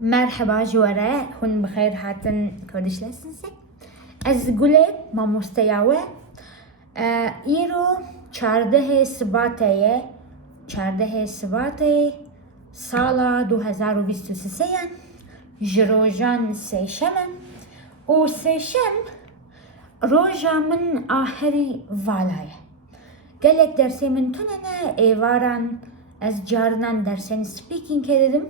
مرحبا جواره هون بخير هاتن كردش لسنسي از گوله ما مستیاوه ایرو 14 سباته سالا 2023 جروجان سيشم و سيشم روجا من آخری والايه قالك درسي من تننا ايواران از جارنان درسين سبيكين كردم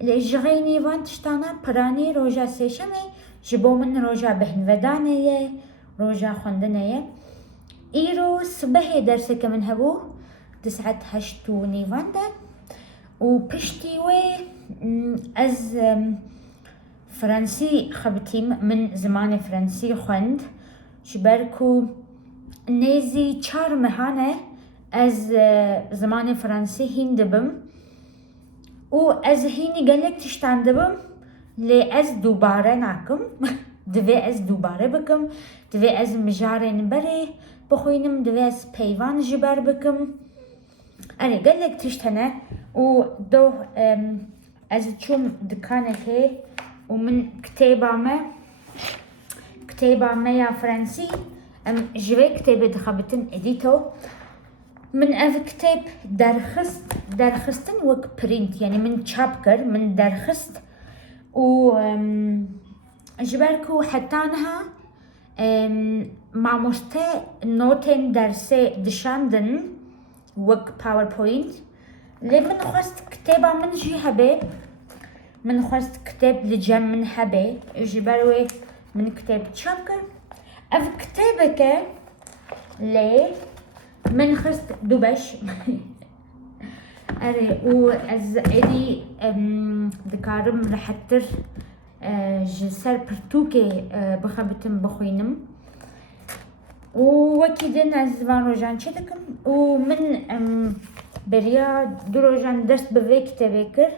الإجغيني وان تشتانا براني روجا سيشمي جبو من روجا بهن ودانيه روجا خوندنيه إيرو صبحي درسك من هبو 9-8 نيفاندا و بشتي وي از فرنسي خبتيم من زمان فرنسي خوند جبركو نيزي 4 مهانه از زمان فرنسي هندبم و از هینی گلک تشتاندبم لی از دوباره ناکم دوی از دوباره بکم دوی از مجارین بره بخوینم دوی از پیوان جبر بکم اری گلک تشتانه و دو از چوم دکانه که و من كتابة يا فرنسي جوي كتابة دخبتن اديتو من اف كتاب درخستن وك برينت يعني من تشابكر من درخست و جبركو حتانها مع مشتا نوتين درسي دشاندن وك باوربوينت لي من خست كتابة من جي هبه من خست كتاب لجم من هبه جبروي من كتاب تشابكر اف كتابك لي من خست دوبش اري و از ادي دكارم رحتر جسر برتوكي بخبتم بخوينم و وكيدن از وان روجان چدكم و من بريا دو روجان درس بوي كتابكر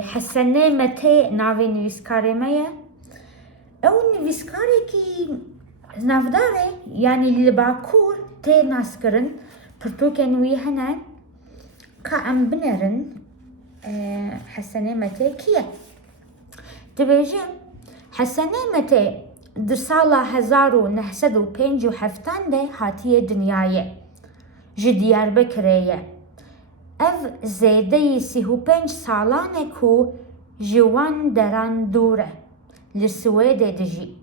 حسنه متى ناوي نويسكاري ميا او نويسكاري كي نافداره يعني اللي باكور تي ناسكرن برتوكن وي هنا كأم بنرن حسنه متى كيه تبيجي حسنه متى دسالة 1957 ده هاتيه دنيايه جديار بكريه اف زيده 35 سالانه كو جوان دران دوره للسويد دجي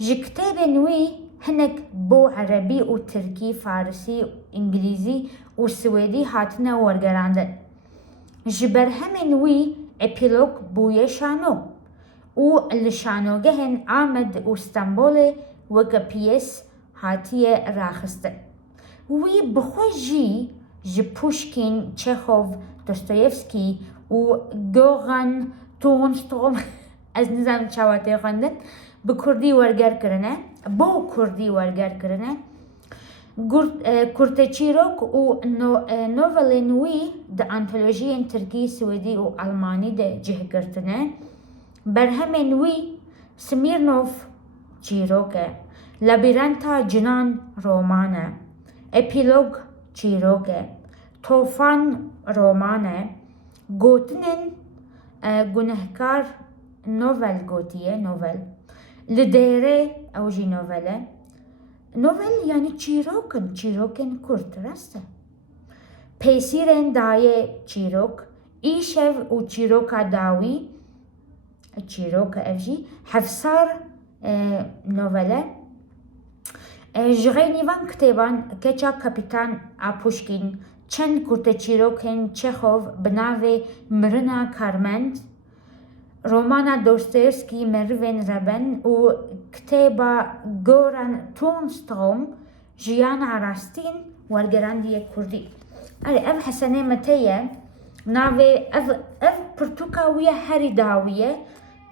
جي كتاب نوي هنك بو عربي و تركي فارسي و انجليزي و سويدي هاتنا ورگراندن جبر همين وي ابيلوك بوية شانو و لشانو جهن عامد و استنبول وكا بيس هاتيه راخستن وي بخوجي جي بوشكين تشيخوف دوستويفسكي و گوغان تونستروم از نظام چاواته خوندن بكردي ورگر کرنه بو كردي ورگر کرنه كورتشيروك و نوفلينوي دا انتولوجي تركي سويدي و الماني دا جه کرتنه برهمنوي سميرنوف چيروكه لابيرانتا جنان رومانه ابيلوج چيروكه توفان رومانه گوتنن گنهكار نوفل گوتيه نوفل لديري او جي نوفل يعني چيروكن كرت راسته پیسیرن دايه چيروك ايشف و چيروكا داوي چيروكا افجي حفصار نوفله جغيني وان كتابان كچا كابيتان آپوشكين چند كرت چيروكن چخوف بناوه مرنا كارمند رومانا دوستويفسكي مروين ربن و كتابة غوران تونستروم جيانا راستين ورگراندية كردي اري اف حسنه متيه ناوي اف برتوكاوية هري داوية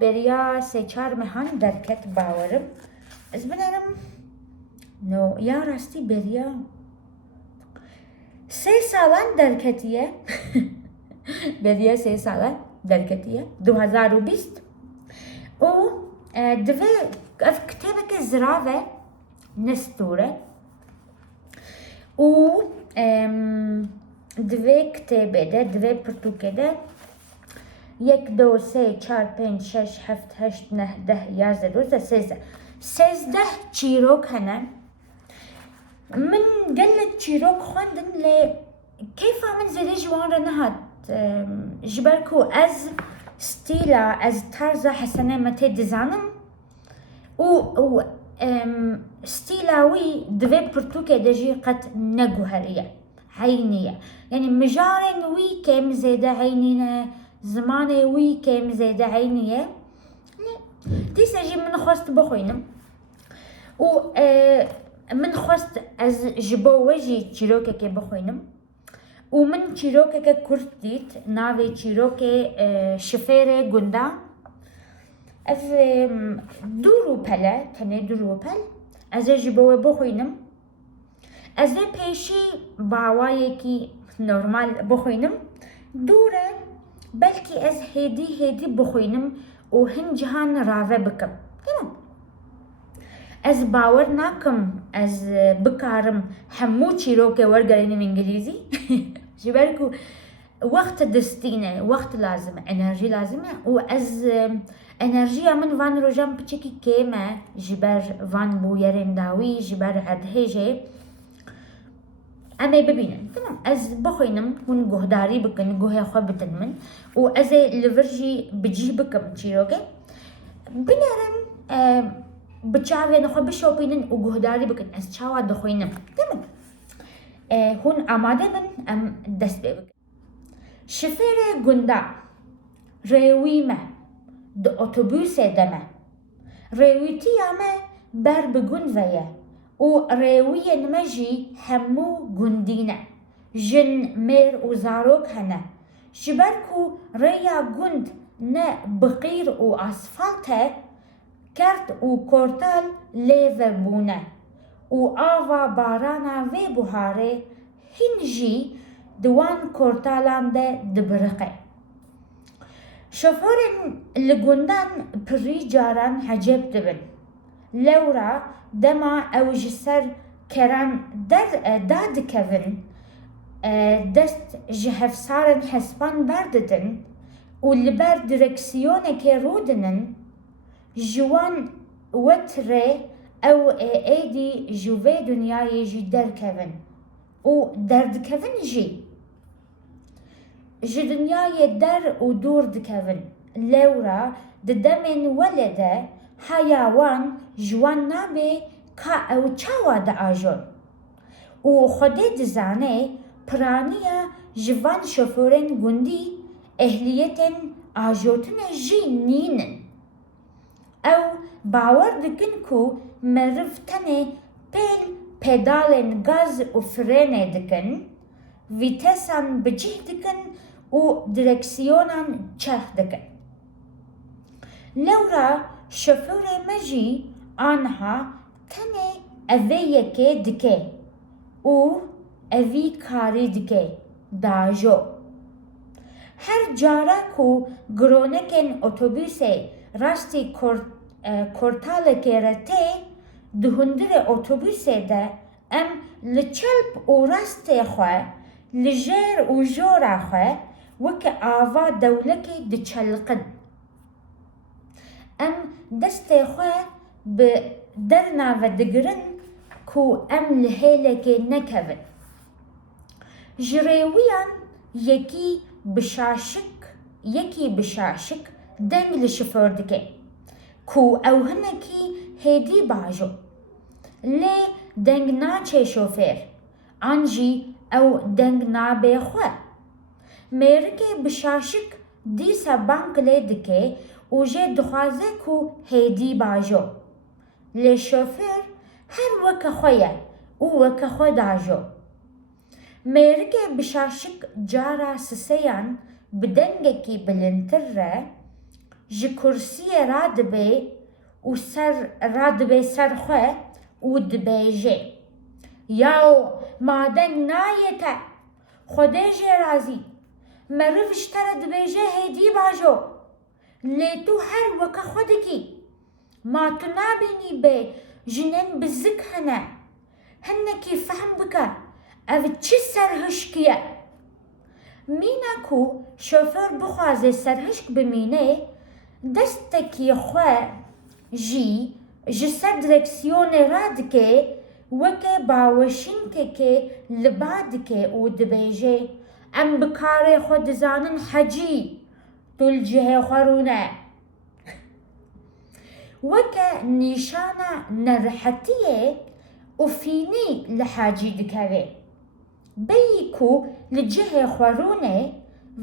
بريا 3-4 مهان دركت باورم از بنرم نو يا راستي بريا 3 سالان دركتيه بريا 3 سالان دركتيه 2020 و دوی اف كتابك زراوه نستوره و دوی كتابه ده دوی پرتوكه ده 1 2 3 4 5 6 7 8 9 10 11 12 13 چیرۆک هەنە من گەلێک چیرۆک خوێندن لێ کەیفا من زێدەی جوان رە نەهات ji ber ku ez stîla ez tarza Hesenê me tê dizanim û stîla wî divê pirtûkê de jî qet neguheriye heynî ye yani mijarên wî kêm zêde heynî ne zimanê wî kêm zêde heynî ye dîsa jî min xwest bixwînim û min xwest ez ji bo we jî çîrokekê bixwînim û min çîrokeke Kurd dît navê çîrokê Şifêrê Gunda ev du rûpel e tenê du rûpel ez ê ji bo we bixwînim ez ê pêşî bawayekî normal bixwînim dûr e belkî ez hêdî bixwînim û hin cihan rave bikim tamam ez bawer nakim ez bikarim hemû çîrokê wergerînim îngilîzî ji ber ku wext distîne wext lazim e enerjî lazim e û ez enerjiya min van rojan piçekî kêm e ji ber van bûyerên dawî ji ber edhêjê em ê bibînin tamam ez bixwînim hûn guhdarî bikin guhê xwe bidin min û ez ê li vir jî bicih bikim çîrokê binerin bi çavên xwe bişopînin û guhdarî bikin ez çawa dixwînim tamam hûn amade bin em dest pê bikin Şifêrê Gunda rêwî me di otobûsê de me rêwîtiya me ber bi gund ve ye û rêwiyên me jî hemû gundî ne jin mêr û zarok hene ji ber ku rêya gund ne biqîr û asfalt e kert û kortal lê vebûne û ava barana vê buharê hin jî di wan kortalan de dibiriqe şoförên li gundan pirî caran hecêb dibin lewra dema ew ji ser keran dadikevin dest ji hevsarên hespan berdidin û li ber direksiyonekê rûdinin ji wan wetirê ew ê êdî ji vê dunyayê jî derkevin û derdikevin jî ji dunyayê der û dûr dikevin lewra di demên welê de heya wan ji wan nabe ka ew çawa diajon û Xwedê dizane piraniya ji van şoförên gundî ehliyetên ajotinê jî nînin ew bawer dikin ku meriv tenê pêl pedalên gaz û frênê dikin vîtesan bicih dikin û direksiyonan çerx dikin lewra şoförê me jî aniha tenê evêyekê dike û evî karî dike dajo her cara ku gironekên otobûsê rastî kortalekê re tê di hundirê otobûsê de em li çelp û rastê xwe li jêr û jora xwe weke ava dewlekê diçelqin em destê xwe bi derna ve digirin ku em li hêlekê nekevin ji rêwiyan yekî bişaşik deng li şoför dike ku ew hinekî hêdî bajo lê deng naçe şofêr an jî ew deng nabe xwe mêrikê bişaşik dîsa bank lê dike û jê dixwaze ku hêdî bajo lê şofêr her weke xwe ye û weke xwe dajo mêrikê bişaşik cara siseyan bi dengekî bilindtir re ji kursiyê radibe ser xwe û dibêje yaw ma deng nayete Xwedê jê razî meriv ji te re dibêje hêdî bajo lê tu her weke xwe dikî ma tu nabînî bê jinên bizik hene hinekî fehm bike ev çi serhişkî ye مینا کو شوفر بخوازه سرهشک بمینه دستکی خواه جی جسر درکسیون راد که وکه باوشین که لباد که او دبیجه ام بکار خود زانن حجی دل جه خورونه وکه نیشانه نرحتیه و فینی لحاجی دکوه بیکو لجه خورونه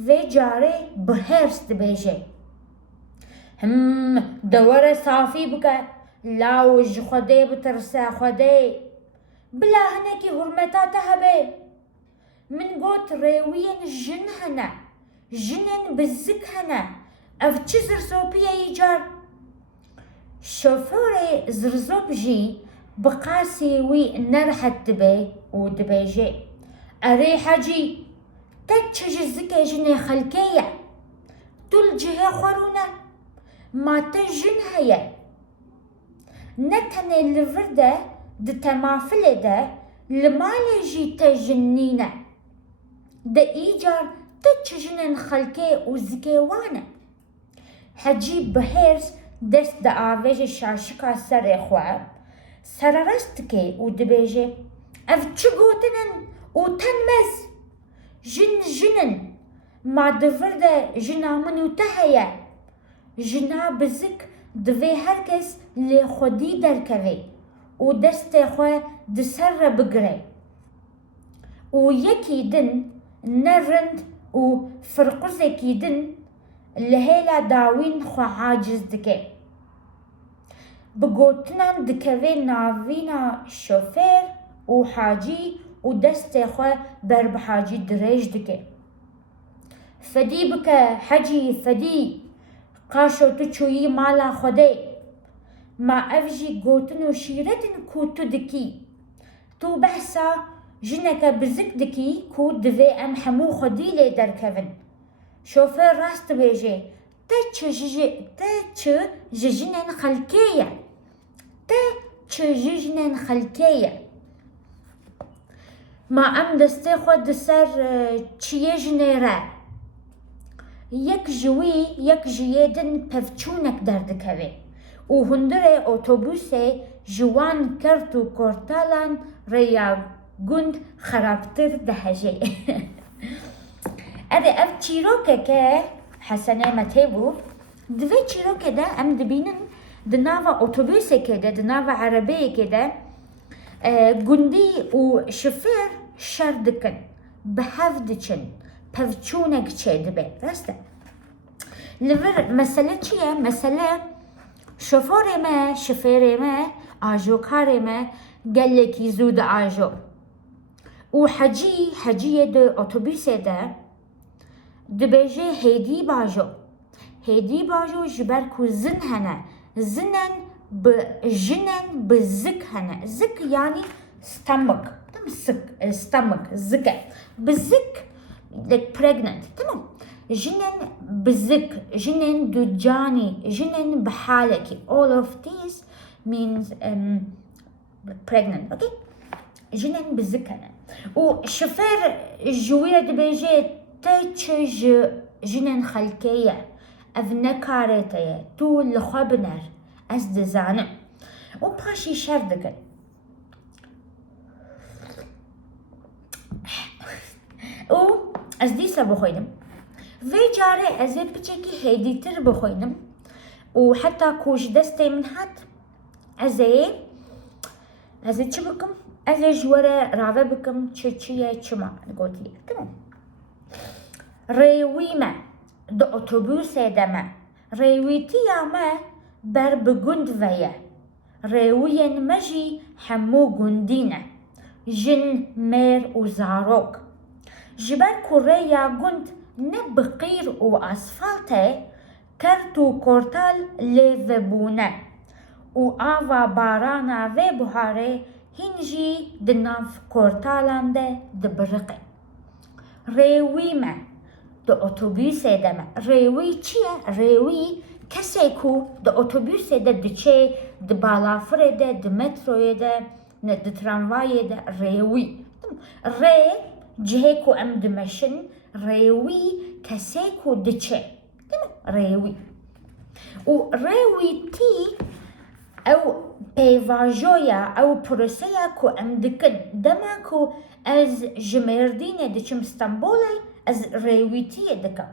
و جاره بهرست بیجه دور صافی بکه لاوج خوده بترسه خوده بلا هنکی حرمتات هبه من قوت روین جن هنه جنن بزک هنه اف چه زرزوبیه ایجار شوفور زرزوب جی بقاسي وي نرحت دبي ودبيجي أري حجي تتشج الزكا جني خلكية تل جهة خرونا ما تجن هيا نتني الفردة دتمافلة ده لمالي جي تجنينا ده إيجار تتشجن خلكي وزكي وانا حجي بهيرس دست ده آويج الشاشكا سر إخوة سررستكي ودبيجي اف چگوتنن و تنمز جنن ما دفرده جنا منو تهيا جنا بزك دوی هرکس لی خودی درکوی و دست خواه دسر بگره و یکی دن نرند و فرقوزکی دن لهیلا داوین خواه عاجز دکه بگوتنان دکوی ناوینا شوفر و حاجی و دست خواه بر بحاجی دریج دکه فدی بکه حجی فدی قاشو تو چویی مالا خوده ما افجی گوتن و شیرتن کو تو دکی تو بحثا جنک بزک دکی کو دوی ام همو خودی لی درکون شوفر راست بیجه تا جنن خلکیه تا جنن خلکیه ما ام دسته خود سر چیه جنیره یک جوی یک جیدن پفچونک دردکوه و هندره اتوبوسه جوان کرد و کورتالان ریا گند خرابتر دهجه اده اف چیروکه که حسنه متیبو دوی چیروکه ده ام دبینن دناوا اتوبوسه که ده دناوا عربیه که ده گندی و شفر شردکن بهفدچن پفچونک چه دبه راسته لور مسئله چیه؟ مسئله شفر ما آجو کار ما گلکی زود آجو و حجی ده اتوبیسه ده دبیجه هیدی باجو جبر کو زن هنه زنن بزک هنه زک یعنی stomach زكا بزك like pregnant تمام جنن بزك جنن دجاني جنن بحالك all of these means pregnant okay جنن بزك أنا وشفر جوية دبيجي تيتش جنن خلكية أفنكارتي تو لخبنر أزد زانم وباشي شردكن او از دیسا بخوینم وی جاره از بچکی هیدی تر بخوینم و حتی کوش دسته من هات از چی بکم از جوره راوه بکم چیه چما نگوتیه تمام ریویمه دو اتوبوسه دمه ریویتی ما بر بگند ویه ریوین مجی همو گندینه جن مير وزاروك جبال كوريا قند نبقير وأسفلتي كرتو كورتال ليفبونة وآفا بارانا في بحاري هنجي دناف كورتالان ده دبرقي ريويمة دو اتوبيسه دمه ريوي چيه؟ ريوي كسيكو دو اتوبيسه ده دچه دبالافره ده دمتروه ده نه د تراموای ده ریوی ری جهيكو أم دمشن ريوي كسيكو دچه ريوي و ريوي تي أو بيفاجويا أو بروسيا كو أم دكن دماكو از جميرديني دچم اسطنبولي از ريويتي دكم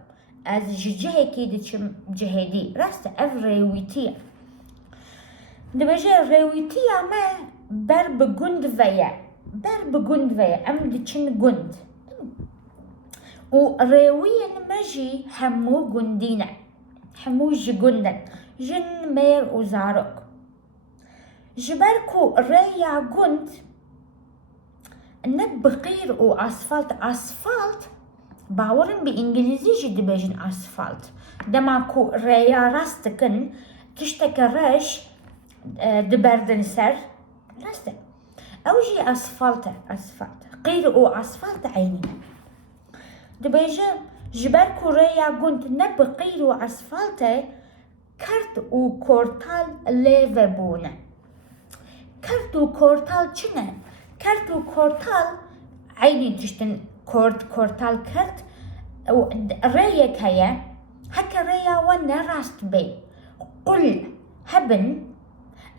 از جهيكي دچم جهيدي راست اف ريويتي دبجي ريويتي ما بر بگند ويا ام دچن گند و ريوين مجي همو گندينة همو جگندن جن مير و زاروك جبركو ريا گند نبقير و اسفالت باورن بإنجليزي جي دبجن اسفالت دماكو ريا راستكن تشتك رش دبردن سر راسته او جي اسفالت قير و اسفالت عيني دبجي جبركو ريا گند نبقير و اسفالت كرت و كورتال ليفبونه كرت و كورتال چنه كرت و كورتال عيني تشتن كورتال كرت و ريك هيا هكا ريا وانا راست بي قل هبن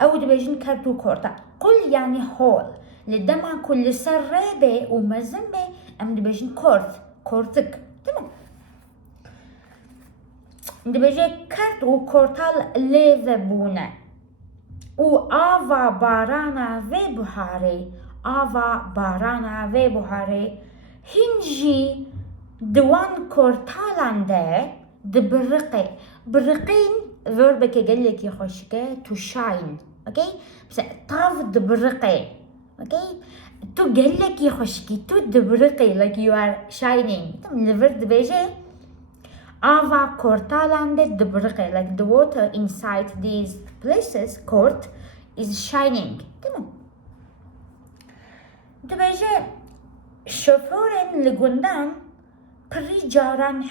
او دبيجن كرت و كورتال قل يعني هول لدما كل سربي ومزنبي ام دبيجن كورتك تمام دبيجي كرت و كورتال ليفبونه و آوا بارانا و بحاري هنجي دوان كورتالان ده برقين verb قالك يخشك to shine اوكي بس طاف دبرقي اوكي تو قالك يخشكي تو دبرقي like you are shining تم الفرد بيجي آوا كورتالان ده دبرقي like the water inside these places court is shining تمام دبيجي شوفورن لقندان بري جاران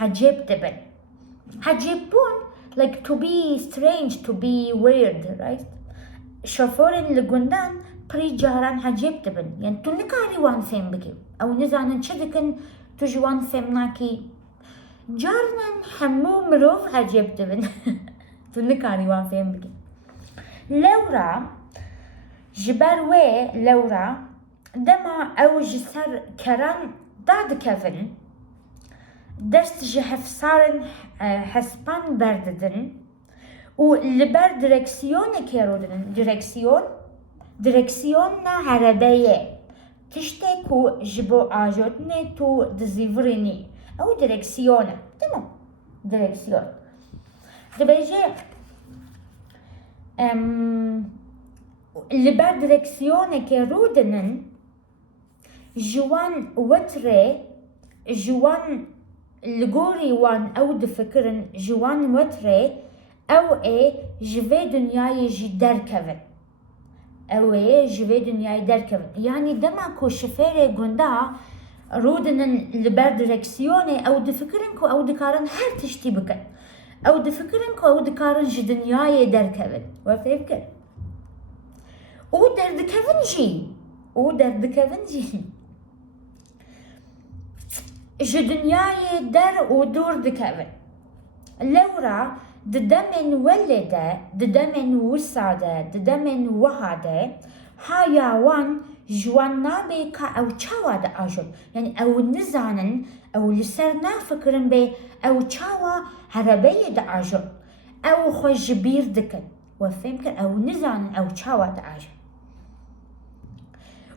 حجيبون like to be strange to be weird right شوفورن لقندان بري جاران حجيبتبن يعني تو نكاري وان فيم بكي او نزانن شدكن تجوان فيم ناكي جارنا حمو مروف حجيبتبن تو نكاري وان فيم بكي لورا جبروي لورا دما او جسر كران داد كفن دست جهف صارن حسبان برددن و لبر دركسيون كيرودن دركسيون عربية تشتكو جبو آجوتني تو دزيفريني او دركسيون تمام دركسيون دبيجي لبر دركسيون كيرودن جوان وتري جوان لغوري وان او دفكرن جوان وتري او جفي دنياي جي دركفن او جفي دنياي دركفن يعني دماكو شفيري قندا رودن لبر دركسيوني او دفكرنكو او دكارن هر تشتي بكن او دفكرنكو او دكارن جي دنياي دركفن وفيفكر او دردكفن جي جدنياي در ودور دكفن لورا ددمن ولده ددمن وساده ددمن وهاده حيوان جوان نابي كا او چاوا دا اجل يعني او نزانن او لسرنا فكرن بي او چاوا عربية دا اجل او خوش بير دكن وفهمكن او نزانن او چاوا دا اجل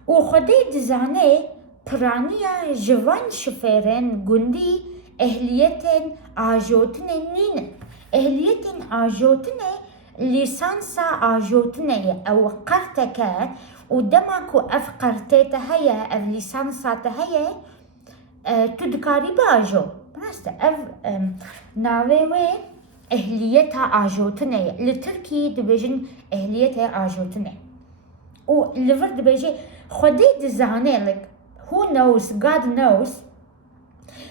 وخدي دزاني پرانيا جوان شفيرن گندي اهليتن آجوتن نين اهليتن آجوتن لسانسا آجوتن او قرتك ودماكو اف قرتيت هيا اف لسانسات هيا تدكاري باجو براستا اف ناوي اهليتها آجوتن لتركي دبجن اهليتها آجوتن و لفر دبجي خدي دزاني like who knows God knows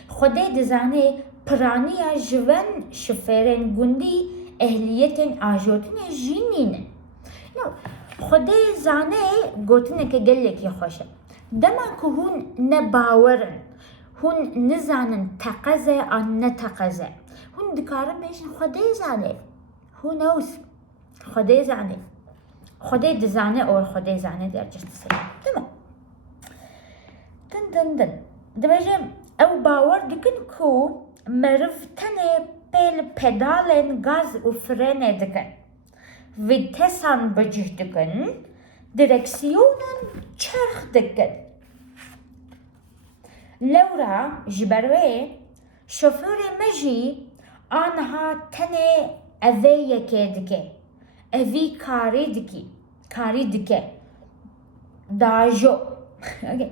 خدي دزاني پرانيا جوان شفيرن گندي اهليتن آجوتن جينين خدي زاني گوتنه که گلك يخوشه دما که هون نباورن هون نزانن تقزه آن نتقزه هون دکارن بیشن خودی زانه who knows خودی زانه خودی دزانه اور خودی زانه در جست سلام تمام دن دبیجم او باور دکن کو مرف تنه بل پدالن گاز و فرنه دکن ویتسان بجه دکن direksiyonun çarx dikkat. Laura jiberve şoförü meji anha tene eve yeke dike. Evi kari dike. Dajo. Okay.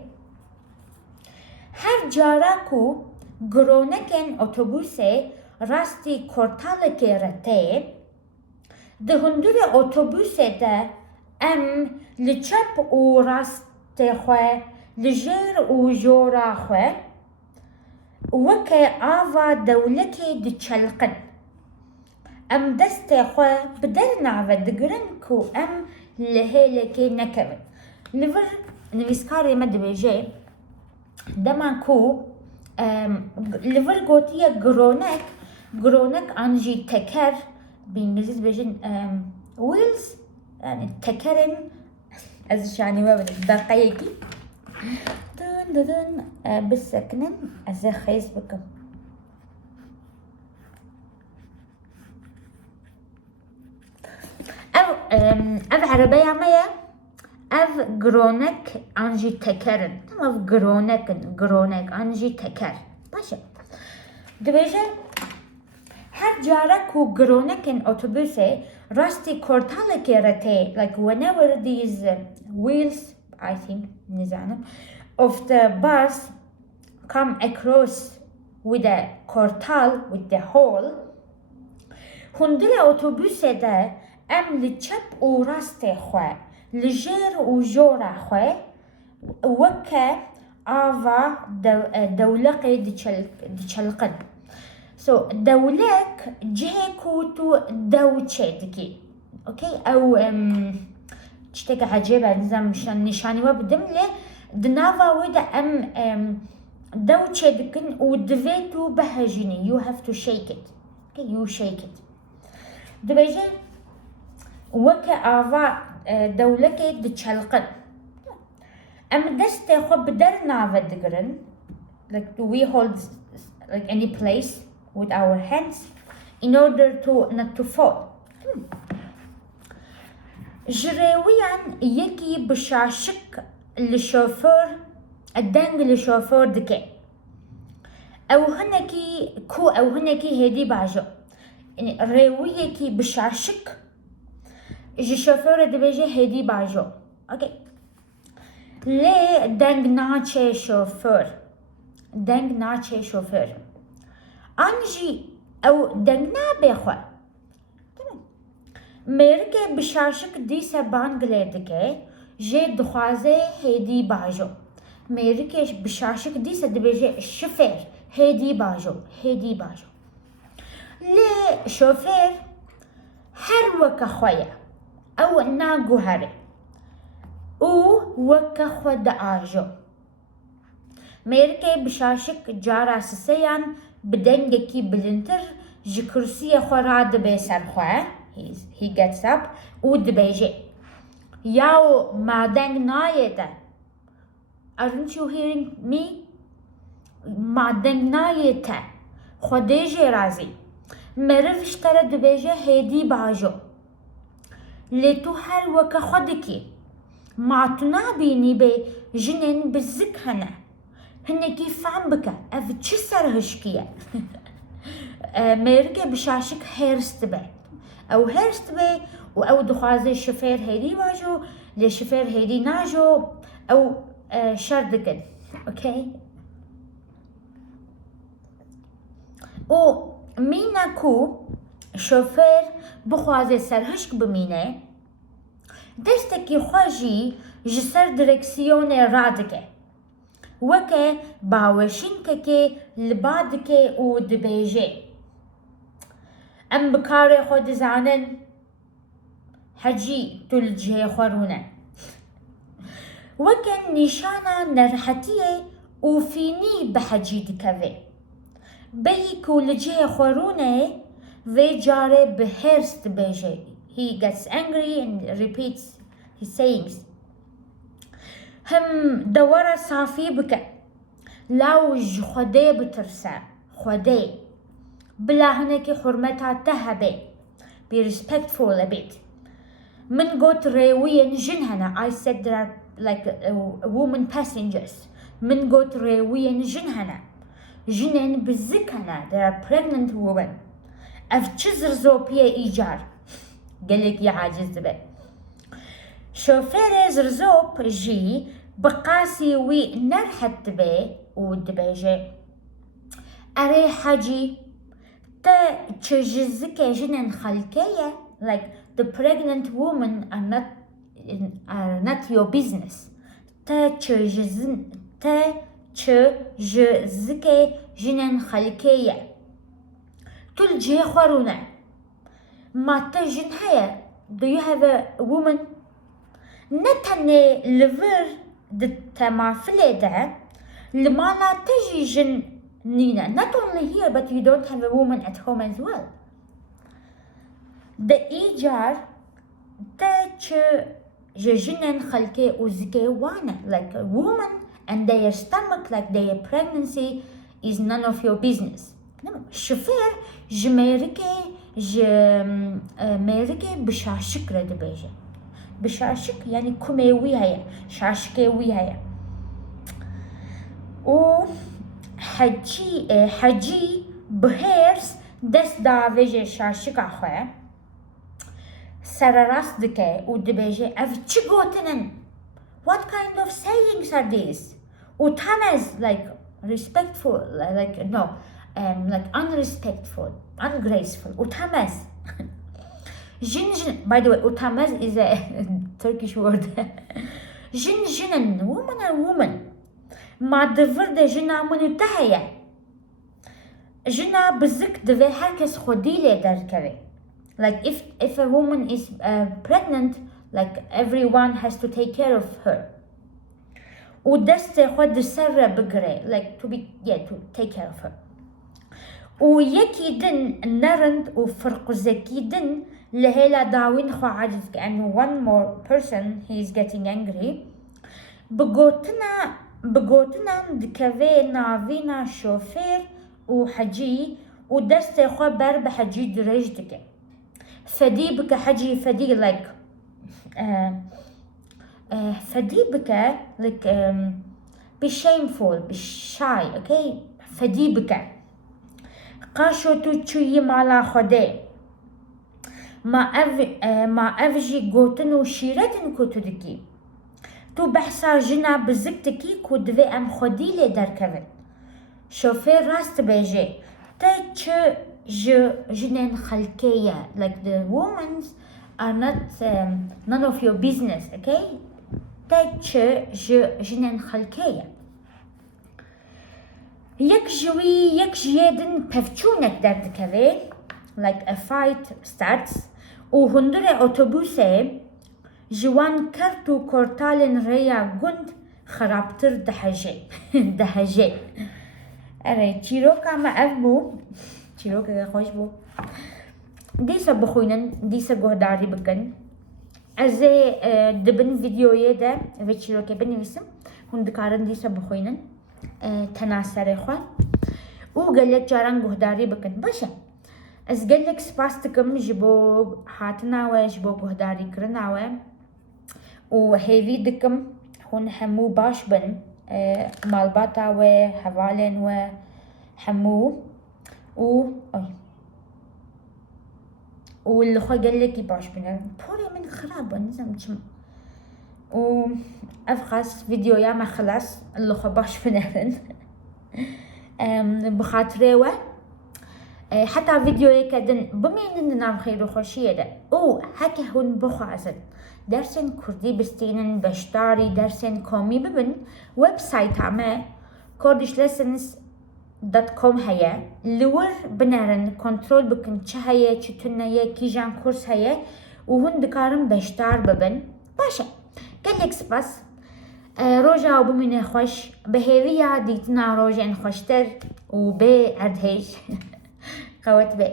Her cara ku groneken otobüse rasti kortaleke rete de hundure otobüse de ام لچپ و راست خواه لجر و جورا خواه وکه آوا دولکی دی چلقن ام دست خواه بدر نعوه دگرن کو ام لهیلکی نکوه لور نویسکاری مد بیجه دما کو لور گوتیه گرونک انجی تکر بینگلیز بیجن ویلز يعني تكرن از شاني وابد دقيقي دن بالسكنن از خيس بكم اف عربية ميا اف جرونك انجي تكرن اف جرونك انجي تكر باشا دبيجه her jara ku groneken otobüse rasti kortaleke rate like whenever these wheels I think nizanım of the bus come across with a kortal with the hole hundire otobüse de em li çep u raste xwe li jêr û jora xwe weke ava dewleqê diçelqin So دولك جهكو تو دوچه اوكي او تشتك عجيبة نظام نشاني وبدم له دنافا ودا دوچه دكن ودفيتو بهجيني you have to shake it okay you shake it دبيجي وكا آفا دولك دچلقن دست خو بدر نافا دقرن like we hold like any place with our hands in order to not to fall. جريويا يكي بشاشك لشوفور الدنگ لشوفور دكي او هنكي هدي باجو يعني ريوية كي بشاشك جي شوفور دبيجي هدي باجو اوكي ليه دنگ ناچه شوفور انجي او دنگنا بخوا تمام مرکه بشاشک دیسه بانگله دکه جه دخوازه هیدی باجو مرکه بشاشک دیسه دبیجه شفر هیدی باجو لی شوفر هر وکا خویا او ناگو هره او وکا خود آجو مرکه بشاشک جارا سسیان بدنگکی بلندر جی کرسی خوراد بیسر خواه he gets up و دبیجه یاو مادنگ نایده aren't you hearing me مادنگ نایده خودیجه رازی مرفشتره دبیجه هیدی باجو لیتو هر وکا خودکی معتنا بینی به جنین بزک هنكي فهم بك اف چه سرهشكيه مركه بشاشك هيرستبه او هيرستبه او دخوازي الشفير هيدي واجو لشفير هيدي ناجو او شردكن اوكي او مينا كو شفير بخوازي سرهشك بمينه دستكي خواجي جسر دركسيون رادكه وكه باوشينكه لبادكه و دبيجه ام بكاري خود زانن حجي تلجه خورونه وكن نشانا نرحتيه وفيني بحجي دكافي بيكو لجيه خورونه في جاره بهرست بيجي. He gets angry and repeats his sayings. هم دوره صافي بك لاوج خدي بترسا خدي بلا هناك حرمتها تهبي be respectful a bit. من قلت ريويا جنهنا I said there are like women passengers. من قلت ريويا جنهنا جنن بزكنا there are pregnant women. أفتشزر زوبيا إيجار قالك يا عاجز بي شوفير زرزوب جي بقاسي وي نرحت بي ودبيجي أري حاجي تا تشجزك جنن خلكية like the pregnant women are not your business. تا تشجزك جنن خلكية تلجي خورونه ما تجن هيا. Do you have a woman نتني لفر دتمافلي ده لما لا تجي جن نينا not only here but you don't have a woman at home as well. The إيجار تاج جنن خلكي وزكي وانا like a woman and their stomach like their pregnancy is none of your business. الشوفير ميركي بشاشك رد بيجي بشاشك يعني كميوي هيا شاشكيوي هيا و حجي بهيرس دست داويجي شاشك أخوة سراراس دكي ودبيجي أف تشيغوتنن. What kind of sayings are these? وتامز like respectful like no like unrespectful, ungraceful. Utamaz. Jinjin, by the way, utamaz is a Turkish word. Jinjinen, woman or woman. Ma deverde jina munutahaya. Jina بزك دفي هركس خديلة دركري. Like if a woman is pregnant, like everyone has to take care of her. ودست خد سر بقري, like to take care of her. ويكيدن نرند وفرق زكيدن لهلا داوين خو عجز كأنه one more person he is getting angry بقوتنا دكافي نافينا شوفير وحجي ودست خو بر بحجي درجتك فدي بك حجي فدي like فدي بك like be shameful be shy okay فدي بك قاشو تو چوی مالا خوده ما افجي قوتن و شیرتن کو تو دکی تو بحثا جنا بزکتکی کو دوی ام خودی لی درکوین شوفیر راست بیجه تا چه جنن خلکیه like the women are not none of your business okay تا چه جنن خلکیه يك جيدن بفچونك دردكوي like a fight starts وهندر أوتوبوسه جوان كرتو كورتالن ريا قند خرابتر دهجي أري چيروكا ما أفبو چيروكا خوش بو ديسا بخوينن ديسا قهداري بكن أزي دبن فيديوية ده في چيروكا بنويسم هندكارن ديسا بخوينن تناسر خواه و قالك جاران قهداري بكن باشا از قالك سباستكم جبو حاتناوه جبو قهداري كرناوه و هيفي دكم هون حمو باش بن مالباتاوه حوالين و حمو واللي خواه قالك باش بن بوري من خراب نزم جم و أفخص فيديو ياما خلاص اللي خباش فنان بخاطريوه حتى فيديو يكدن بمين نام خير خوشية ده او هكا هون بخازن درسن كردي بستينن بشتاري درسن كومي ببن ويب سايت عما kurdish.lessons.com هيا لور بنارن كنترول بكن چه هيا چتون هيا كيجان كورس هيا وهون دكارن بشتار ببن باشا قالك سباس روجا وبمني خوش بهيوية ديتنا روجين خوشتر وبي عردهيش قوت بي